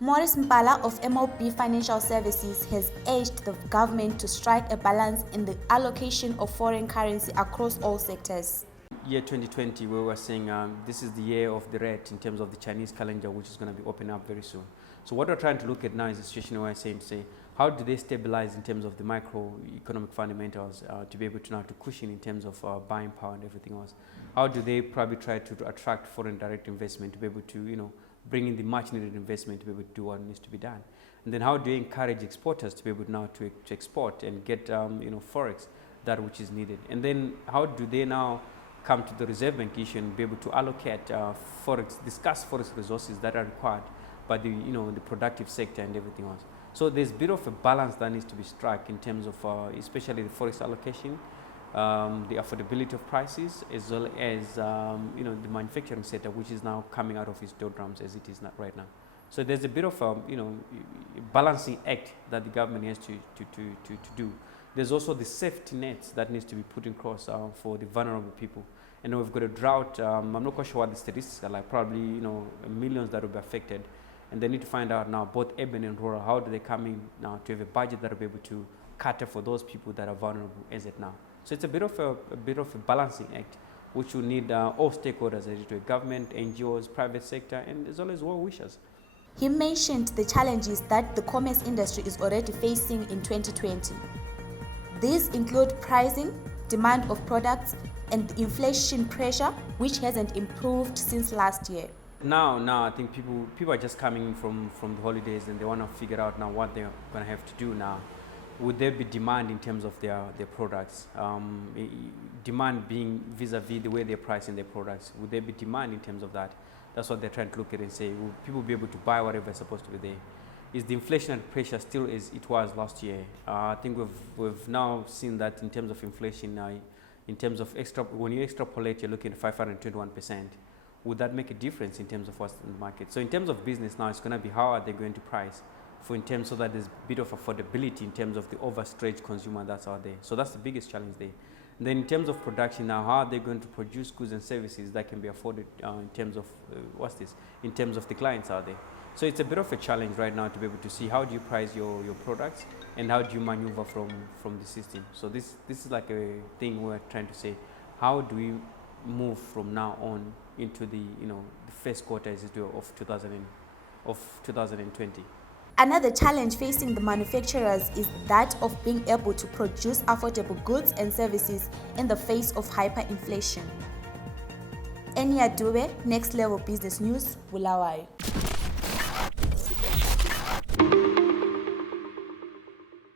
Maurice Mpala of MOB Financial Services has urged the government to strike a balance in the allocation of foreign currency across all sectors. Year 2020, where we're saying this is the year of the red in terms of the Chinese calendar, which is going to be opening up very soon. So what we're trying to look at now is a situation where we're saying, how do they stabilize in terms of the microeconomic fundamentals to be able to now to cushion in terms of buying power and everything else? How do they probably try to attract foreign direct investment to be able to, bring in the much needed investment to be able to do what needs to be done? And then how do you encourage exporters to be able now to export and get, forex, that which is needed? And then how do they now come to the Reserve Bank issue and be able to allocate forex, discuss forex resources that are required by the, the productive sector and everything else? So there's a bit of a balance that needs to be struck in terms of especially the forex allocation, the affordability of prices, as well as the manufacturing sector, which is now coming out of its doldrums as it is not right now. So there's a bit of a balancing act that the government has to do. There's also the safety nets that needs to be put in cross for the vulnerable people. And we've got a drought. I'm not quite sure what the statistics are like. Probably millions that will be affected. And they need to find out now, both urban and rural, how do they come in now to have a budget that will be able to cater for those people that are vulnerable as it now. So it's a bit of a balancing act, which will need all stakeholders, government, NGOs, private sector, and as well as well wishers. He mentioned the challenges that the commerce industry is already facing in 2020. These include pricing, demand of products, and the inflation pressure, which hasn't improved since last year. Now, I think people are just coming from the holidays and they want to figure out now what they're going to have to do now. Would there be demand in terms of their products? Demand being vis-a-vis the way they're pricing their products. Would there be demand in terms of that? That's what they're trying to look at and say, will people be able to buy whatever is supposed to be there? Is the inflationary pressure still as it was last year? I think we've now seen that in terms of inflation, in terms of when you extrapolate, you're looking at 521%. Would that make a difference in terms of what's in the market? So in terms of business now, it's going to be how are they going to price in terms so that there's a bit of affordability in terms of the overstretched consumer that's out there. So that's the biggest challenge there. And then in terms of production now, how are they going to produce goods and services that can be afforded in terms of in terms of the clients out there? So it's a bit of a challenge right now to be able to see how do you price your products and how do you maneuver from the system. So this is like a thing we're trying to say, how do we move from now on into the the first quarter of 2020. Another challenge facing the manufacturers is that of being able to produce affordable goods and services in the face of hyperinflation. Enya Dube, Next Level Business News, Bulawayo.